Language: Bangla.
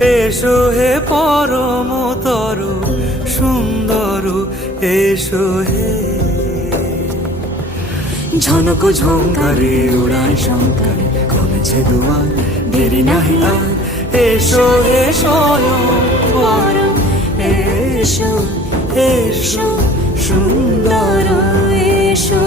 এসো হে পরমতর সুন্দর, এসো হে। ঝনক ঝঙ্কারে উড়ায় শঙ্কার, কমেছে দুয়ার, দেরি নাহি আর। এসো হে স্বয়ং পরম, এসো এসো সুন্দর, এসো।